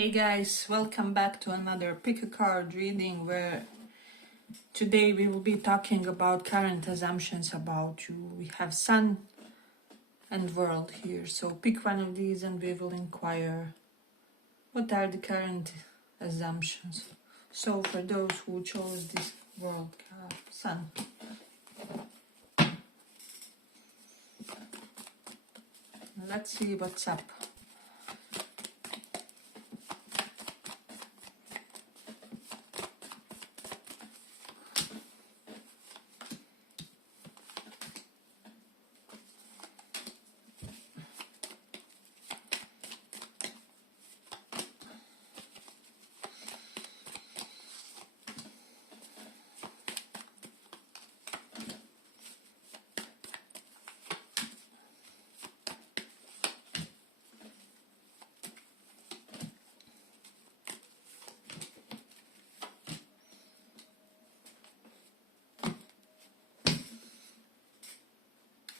Hey guys, welcome back to another pick a card reading where today we will be talking about current assumptions about you. We have Sun and World here, so pick one of these and we will inquire what are the current assumptions. So for those who chose this World card, Sun. Let's see what's up.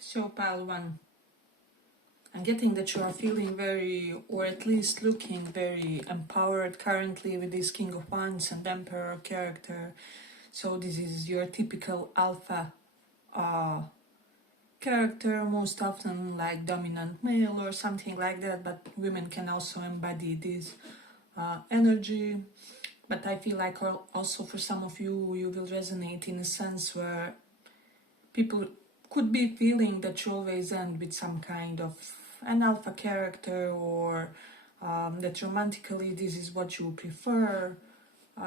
So pile one, I'm getting that you are feeling very, or at least looking very empowered currently with this King of Wands and Emperor character. So this is your typical alpha character, most often like dominant male or something like that, but women can also embody this energy. But I feel like also for some of you, you will resonate in a sense where people could be feeling that you always end with some kind of an alpha character, or that romantically this is what you prefer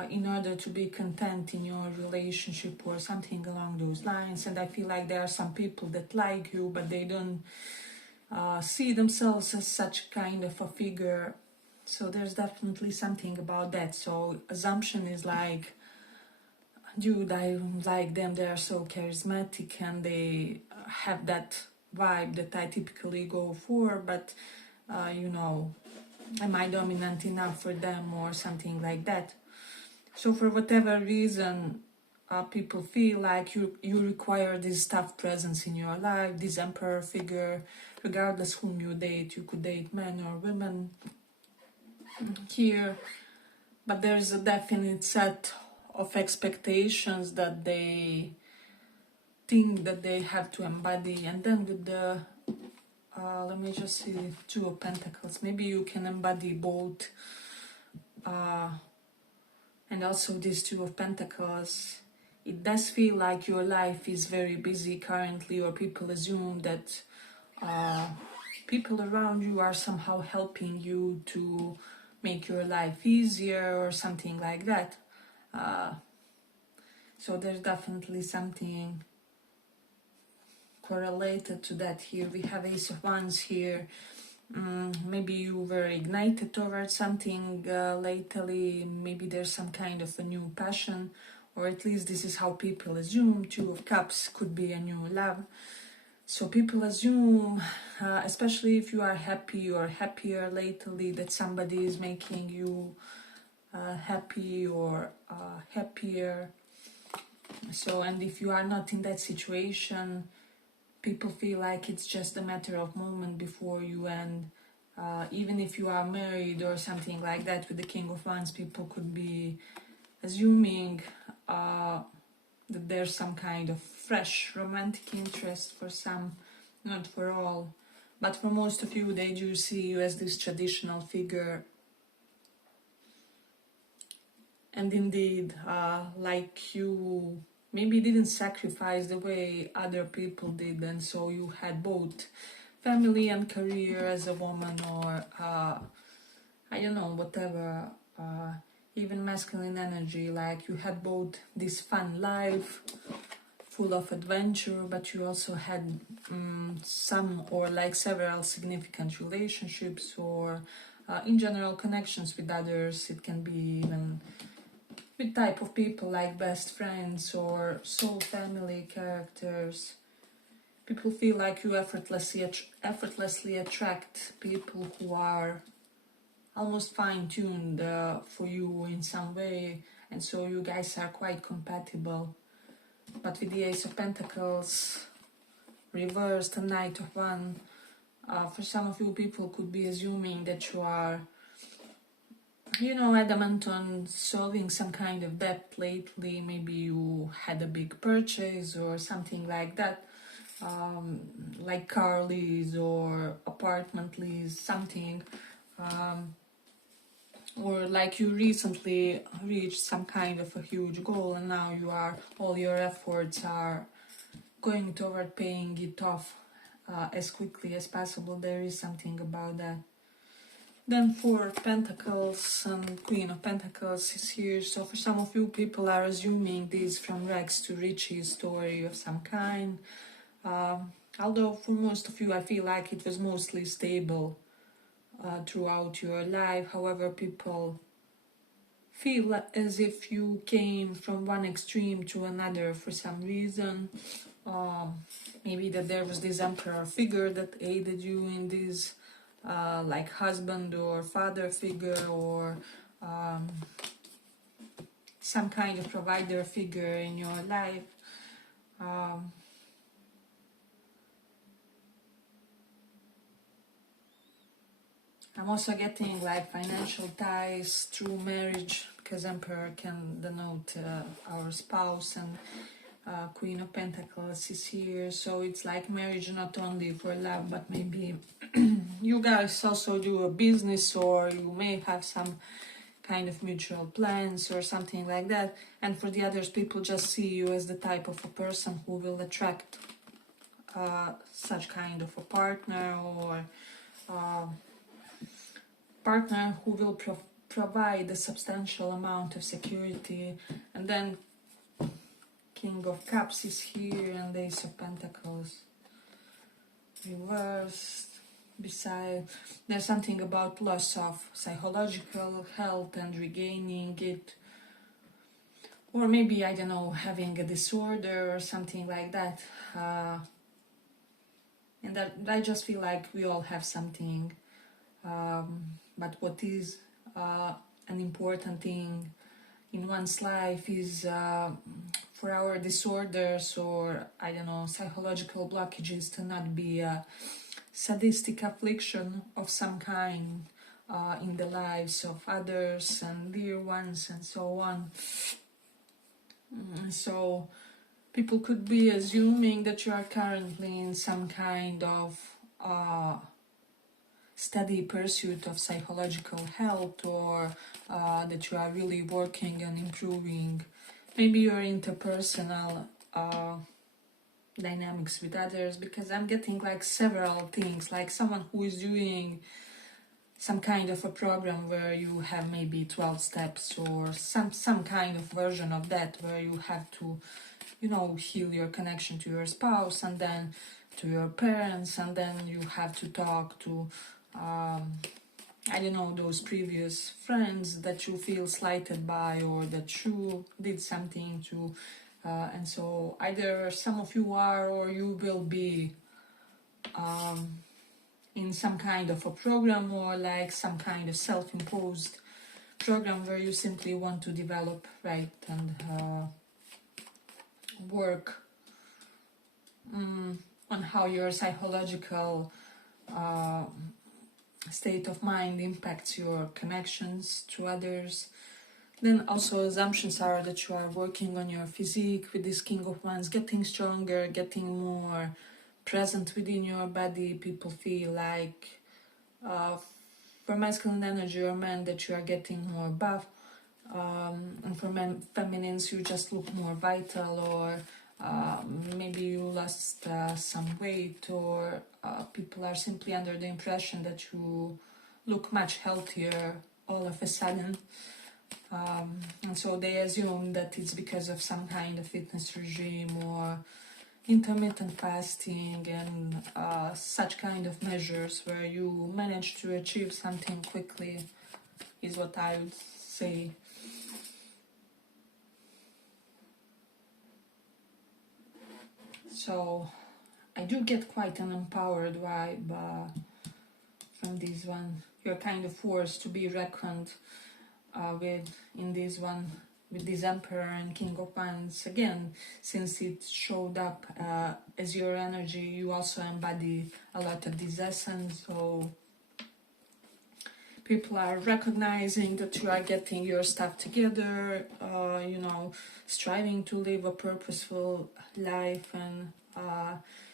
in order to be content in your relationship or something along those lines. And I feel like there are some people that like you, but they don't see themselves as such kind of a figure. So there's definitely something about that. So assumption is like, dude, I like them, they are so charismatic and they have that vibe that I typically go for, but am I dominant enough for them or something like that? So for whatever reason, people feel like you require this tough presence in your life, this emperor figure, regardless whom you date. You could date men or women here, but there's a definite set of expectations that they think that they have to embody. And then with the let me just see, Two of Pentacles, maybe you can embody both, and also this Two of Pentacles. It does feel like your life is very busy currently, or people assume that people around you are somehow helping you to make your life easier or something like that. So there's definitely something correlated to that here. We have Ace of Wands here. Maybe you were ignited towards something lately. Maybe there's some kind of a new passion, or at least this is how people assume. Two of Cups could be a new love. So people assume, especially if you are happy or happier lately, that somebody is making you happy or happier. So, and if you are not in that situation, people feel like it's just a matter of moment before you end. Even if you are married or something like that with the King of Wands, people could be assuming that there's some kind of fresh romantic interest for some, not for all. But for most of you, they do see you as this traditional figure. And indeed, like you maybe didn't sacrifice the way other people did, and so you had both family and career as a woman, or I don't know, whatever, even masculine energy, like you had both this fun life full of adventure, but you also had some or like several significant relationships, or in general connections with others. It can be even with type of people like best friends or soul family characters. People feel like you effortlessly attract people who are almost fine-tuned for you in some way, and so you guys are quite compatible. But with the Ace of Pentacles reversed, the Knight of Wands, for some of you, people could be assuming that you are adamant on solving some kind of debt lately. Maybe you had a big purchase or something like that, like car lease or apartment lease, something. Or like you recently reached some kind of a huge goal, and now all your efforts are going toward paying it off as quickly as possible. There is something about that. Then Four of Pentacles and Queen of Pentacles is here. So for some of you, people are assuming this from rags to riches story of some kind. Although for most of you, I feel like it was mostly stable throughout your life. However, people feel as if you came from one extreme to another for some reason. Maybe that there was this emperor figure that aided you in this, like husband or father figure, or some kind of provider figure in your life. I'm also getting like financial ties through marriage, because Emperor can denote our spouse, and Queen of Pentacles is here. So it's like marriage not only for love, but maybe you guys also do a business, or you may have some kind of mutual plans or something like that. And for the others, people just see you as the type of a person who will attract such kind of a partner, or partner who will provide a substantial amount of security. And then King of Cups is here, and Ace of Pentacles reversed. Beside, there's something about loss of psychological health and regaining it, or maybe, I don't know, having a disorder or something like that. And that I just feel like we all have something. But what is an important thing in one's life is for our disorders, or I don't know, psychological blockages, to not be a sadistic affliction of some kind in the lives of others and dear ones and so on. So people could be assuming that you are currently in some kind of steady pursuit of psychological health, or that you are really working on improving maybe your interpersonal dynamics with others, because I'm getting like several things, like someone who is doing some kind of a program where you have maybe 12 steps, or some kind of version of that, where you have to, heal your connection to your spouse, and then to your parents, and then you have to talk to I don't know, those previous friends that you feel slighted by, or that you did something to, and so either some of you are, or you will be in some kind of a program, or like some kind of self-imposed program where you simply want to develop, right, and work on how your psychological state of mind impacts your connections to others. Then also assumptions are that you are working on your physique with this King of Wands, getting stronger, getting more present within your body. People feel like for masculine energy or men that you are getting more buff, and for feminines you just look more vital, or maybe you lost some weight, or people are simply under the impression that you look much healthier all of a sudden, and so they assume that it's because of some kind of fitness regime, or intermittent fasting, and such kind of measures where you manage to achieve something quickly, is what I would say. So I do get quite an empowered vibe from this one. You're kind of forced to be reckoned with in this one, with this Emperor and King of Wands. Again, since it showed up as your energy, you also embody a lot of this essence. So People are recognizing that you are getting your stuff together, you know, striving to live a purposeful life, and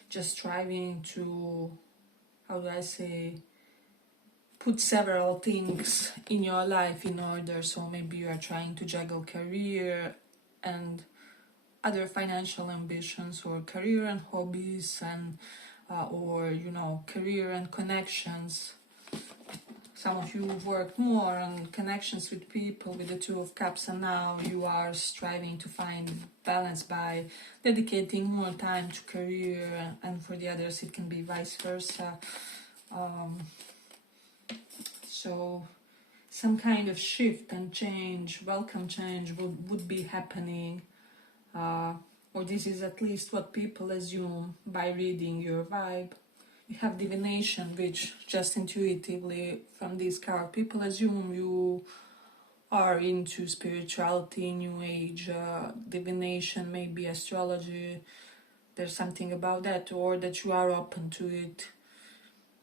just striving to, how do I say, put several things in your life in order. So maybe you are trying to juggle career and other financial ambitions, or career and hobbies, and or, you know, career and connections. Some of you worked more on connections with people with the Two of Cups, and now you are striving to find balance by dedicating more time to career, and for the others it can be vice versa. So some kind of shift and change, welcome change, would be happening, or this is at least what people assume by reading your vibe. You have divination, which just intuitively from this card, people assume you are into spirituality, new age, divination, maybe astrology. There's something about that, or that you are open to it.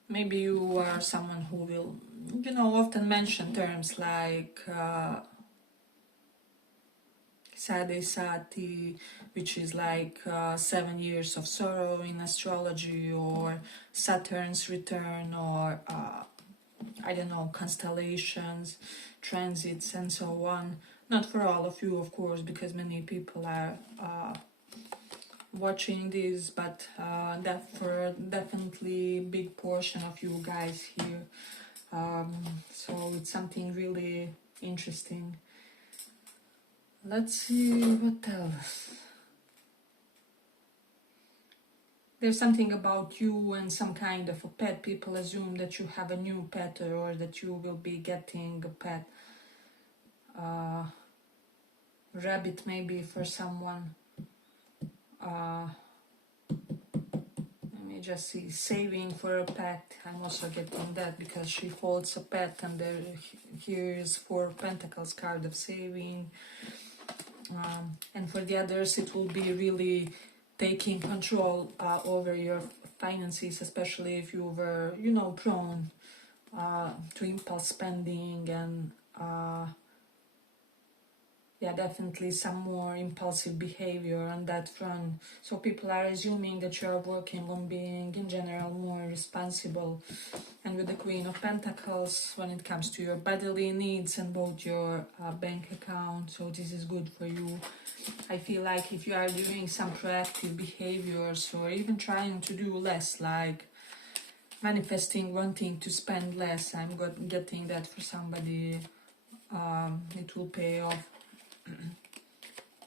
Maybe you are someone who will, you know, often mention terms like Sade Sati, which is like 7 years of sorrow in astrology, or Saturn's return, or I don't know, constellations, transits, and so on. Not for all of you, of course, because many people are watching this, but that for definitely big portion of you guys here. So it's something really interesting. Let's see what else. There's something about you and some kind of a pet. People assume that you have a new pet, or that you will be getting a pet. Rabbit maybe for someone. Let me just see. Saving for a pet. I'm also getting that because she holds a pet, and here is 4 Pentacles card of saving. And for the others, it will be really taking control over your finances, especially if you were, you know, prone to impulse spending, and yeah, definitely some more impulsive behavior on that front. So people are assuming that you are working on being in general more responsible. And with the Queen of Pentacles, when it comes to your bodily needs and both your bank account, so this is good for you. I feel like if you are doing some proactive behaviors, or even trying to do less, like manifesting, wanting to spend less, I'm getting that for somebody, it will pay off.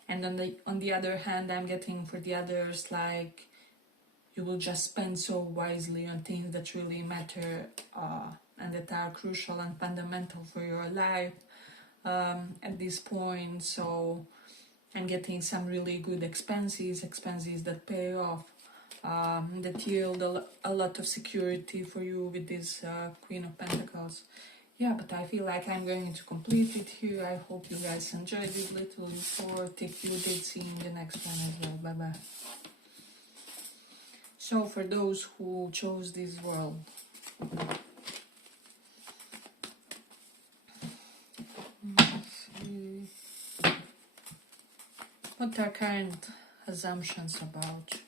And on the other hand, I'm getting for the others, like, you will just spend so wisely on things that really matter, and that are crucial and fundamental for your life at this point. So I'm getting some really good expenses that pay off, that yield a lot of security for you with this Queen of Pentacles. Yeah, but I feel like I'm going to complete it here. I hope you guys enjoyed this little report. If you did, see you in the next one as well. Bye bye. So for those who chose this world, let's see. What are current assumptions about?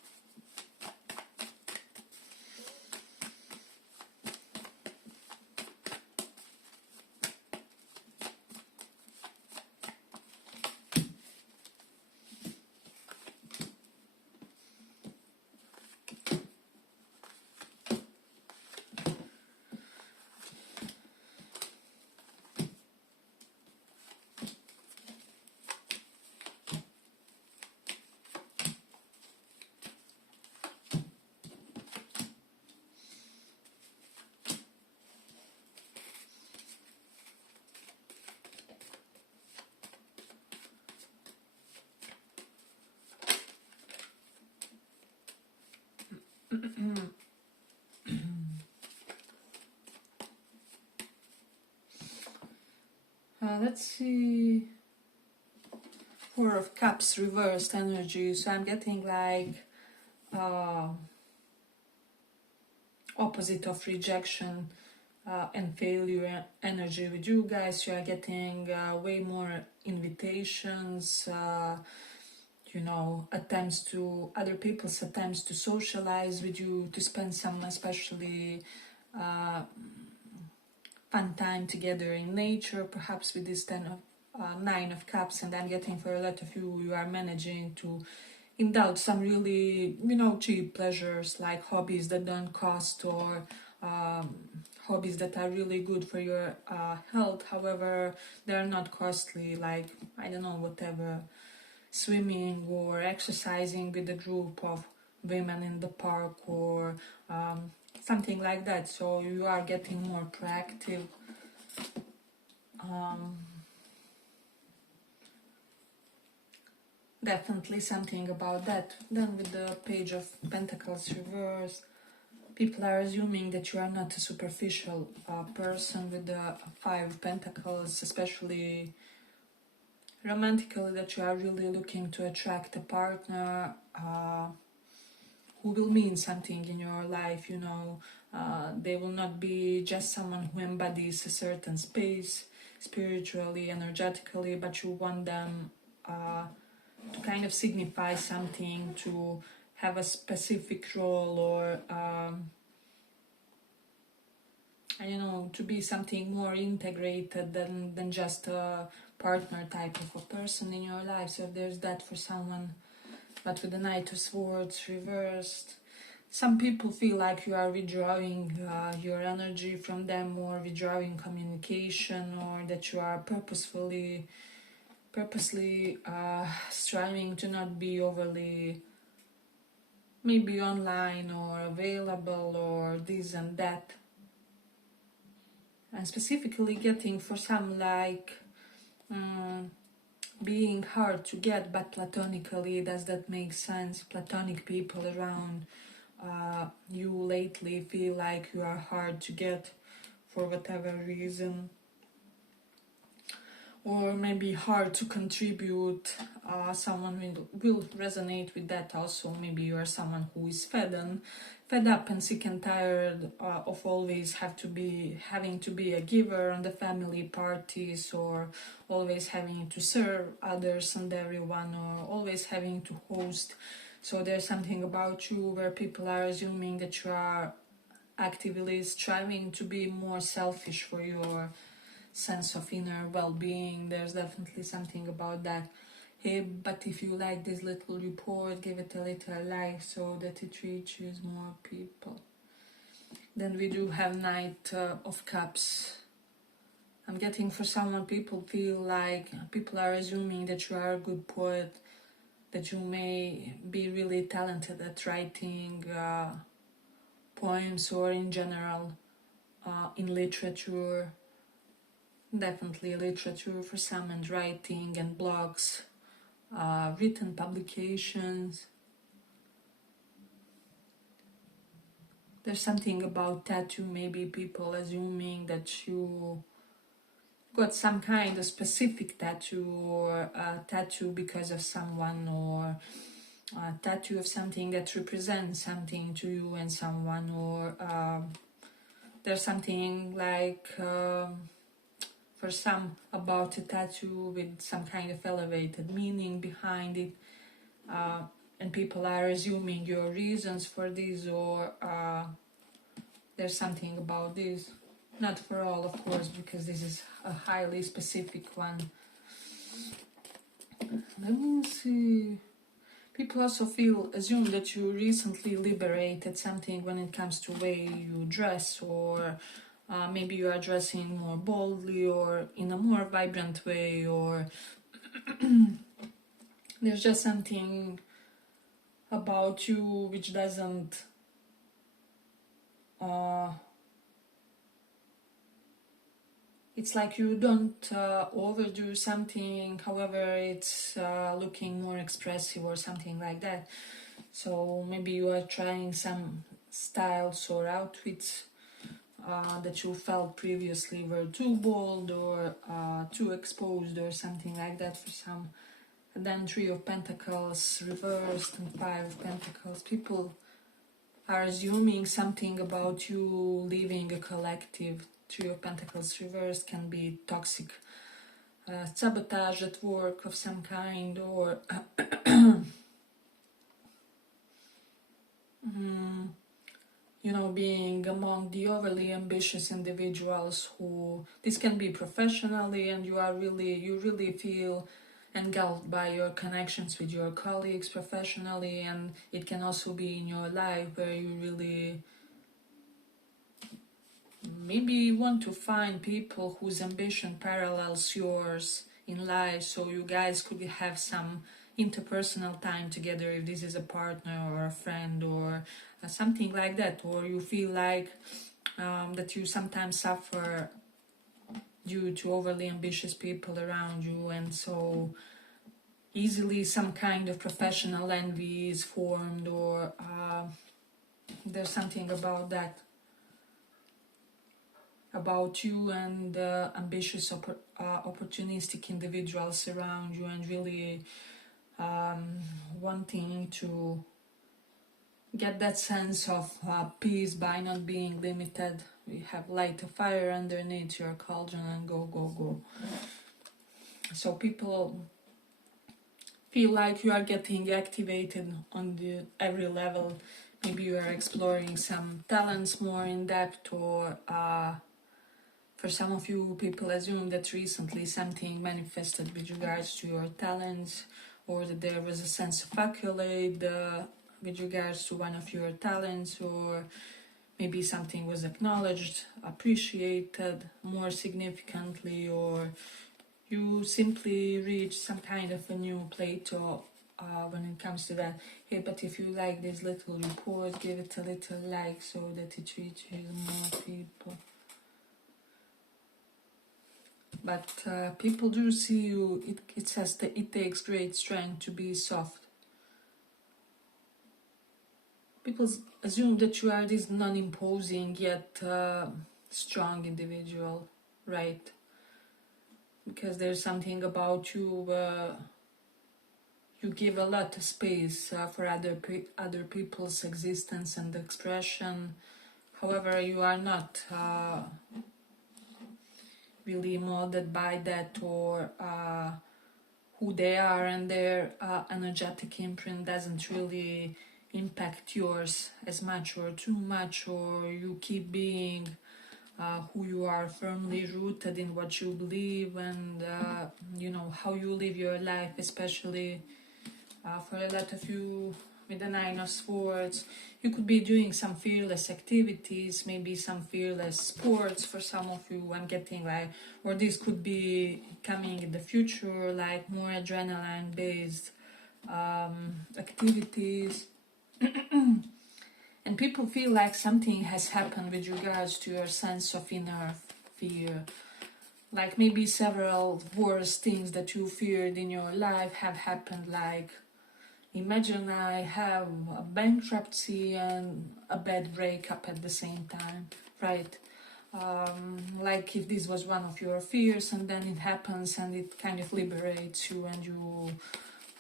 Let's see. 4 of Cups reversed energy. So I'm getting like opposite of rejection. and failure energy with you guys. You are getting way more invitations, attempts to other people's attempts to socialize with you, to spend some especially fun time together in nature, perhaps with this Nine of Cups. And I'm getting for a lot of you, you are managing to indulge some really, cheap pleasures, like hobbies that don't cost, or hobbies that are really good for your health. However, they're not costly, like, I don't know, whatever, swimming or exercising with a group of women in the park, or something like that. So you are getting more proactive. Definitely something about that. Then with the Page of Pentacles reversed, people are assuming that you are not a superficial person. With the Five of Pentacles, especially romantically, that you are really looking to attract a partner who will mean something in your life. They will not be just someone who embodies a certain space spiritually, energetically, but you want them to kind of signify something, to have a specific role, or to be something more integrated than just a partner type of a person in your life. So there's that for someone. But with the Knight of Swords reversed, some people feel like you are withdrawing your energy from them, or withdrawing communication, or that you are purposely striving to not be overly maybe online or available, or this and that. And specifically getting for some like being hard to get, but platonically. Does that make sense? Platonic people around you lately feel like you are hard to get for whatever reason, or maybe hard to contribute. Someone will resonate with that also. Maybe you are someone who is fed up and sick and tired of always having to be a giver on the family parties, or always having to serve others and everyone, or always having to host. So there's something about you where people are assuming that you are actively striving to be more selfish for your sense of inner well-being. There's definitely something about that. Hey, but if you like this little report, give it a little like so that it reaches more people. Then we do have Knight of Cups. I'm getting for someone, people feel like people are assuming that you are a good poet, that you may be really talented at writing poems, or in general in literature. Definitely literature for some, and writing and blogs, written publications. There's something about tattoo, maybe people assuming that you got some kind of specific tattoo, or a tattoo because of someone, or a tattoo of something that represents something to you and someone, or there's something like for some about a tattoo with some kind of elevated meaning behind it, and people are assuming your reasons for this, or there's something about this. Not for all, of course, because this is a highly specific one. Let me see. People also assume that you recently liberated something when it comes to way you dress, or maybe you are dressing more boldly, or in a more vibrant way, or there's just something about you which doesn't it's like you don't overdo something, however it's looking more expressive, or something like that. So maybe you are trying some styles or outfits that you felt previously were too bold, or too exposed, or something like that for some. And then Three of Pentacles reversed, and Five of Pentacles. People are assuming something about you leaving a collective, Three of Pentacles reversed can be toxic sabotage at work of some kind, or being among the overly ambitious individuals who, this can be professionally, and you really feel engulfed by your connections with your colleagues professionally, and it can also be in your life where you really maybe want to find people whose ambition parallels yours in life, so you guys could have some interpersonal time together, if this is a partner or a friend or something like that, or you feel like that you sometimes suffer due to overly ambitious people around you, and so easily some kind of professional envy is formed, or there's something about that, about you and ambitious opportunistic individuals around you, and really wanting to get that sense of peace by not being limited. We have light a fire underneath your cauldron and go, go, go. So people feel like you are getting activated on every level. Maybe you are exploring some talents more in depth, or for some of you, people assume that recently something manifested with regards to your talents, or that there was a sense of accolade with regards to one of your talents, or maybe something was acknowledged, appreciated more significantly, or you simply reach some kind of a new plateau when it comes to that. Hey, but if you like this little report, give it a little like so that it reaches more people. But people do see you, it says that it takes great strength to be soft. People assume that you are this non-imposing yet strong individual, right? Because there's something about you, you give a lot of space for other people's existence and expression. However, you are not really molded by that, or who they are, and their energetic imprint doesn't really impact yours as much or too much, or you keep being who you are, firmly rooted in what you believe, and how you live your life, especially for a lot of you with the Nine of Swords. You could be doing some fearless activities, maybe some fearless sports for some of you, I'm getting like, or this could be coming in the future, like more adrenaline based activities. And people feel like something has happened with regards to your sense of inner fear. Like maybe several worse things that you feared in your life have happened. Like, imagine I have a bankruptcy and a bad breakup at the same time, right? Like if this was one of your fears, and then it happens and it kind of liberates you, and you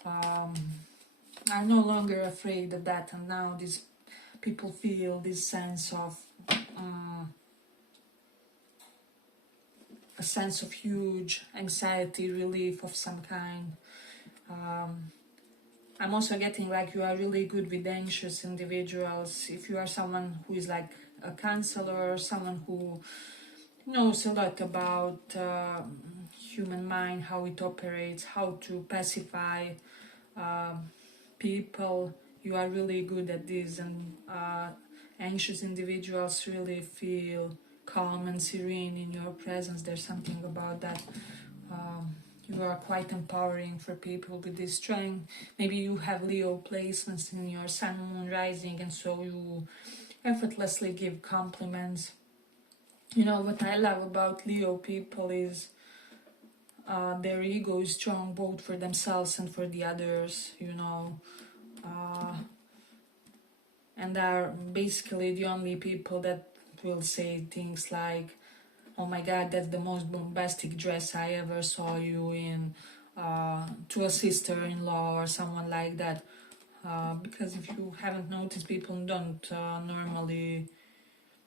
are no longer afraid of that, and now these people feel this sense of a sense of huge anxiety relief of some kind. I'm also getting like you are really good with anxious individuals. If you are someone who is like a counselor, or someone who knows a lot about human mind, how it operates, how to pacify people, you are really good at this, and anxious individuals really feel calm and serene in your presence. There's something about that. You are quite empowering for people with this strength. Maybe you have Leo placements in your sun, moon, rising, and so you effortlessly give compliments. You know, what I love about Leo people is their ego is strong both for themselves and for the others, and are basically the only people that will say things like, oh my god, that's the most bombastic dress I ever saw you in, to a sister-in-law or someone like that. Because if you haven't noticed, people don't normally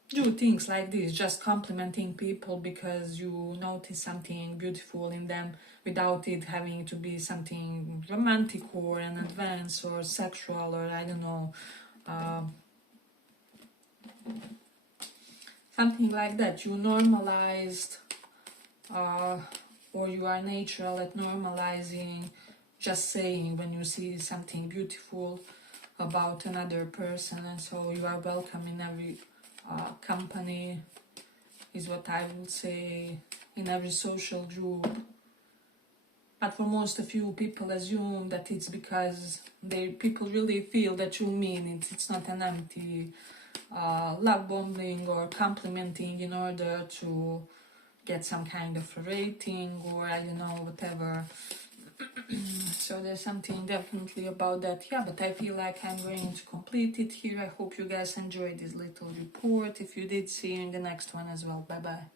do things like this, just complimenting people because you notice something beautiful in them without it having to be something romantic or an advance or sexual, or I don't know, something like that. You normalized, or you are natural at normalizing just saying when you see something beautiful about another person, and so you are welcome in every company, is what I would say, in every social group. But for most of you, people assume that it's because people really feel that you mean it. It's not an empty love bombing or complimenting in order to get some kind of a rating, or I don't know, whatever. So there's something definitely about that. Yeah, but I feel like I'm going to complete it here. I hope you guys enjoyed this little report. If you did, see you in the next one as well. Bye bye.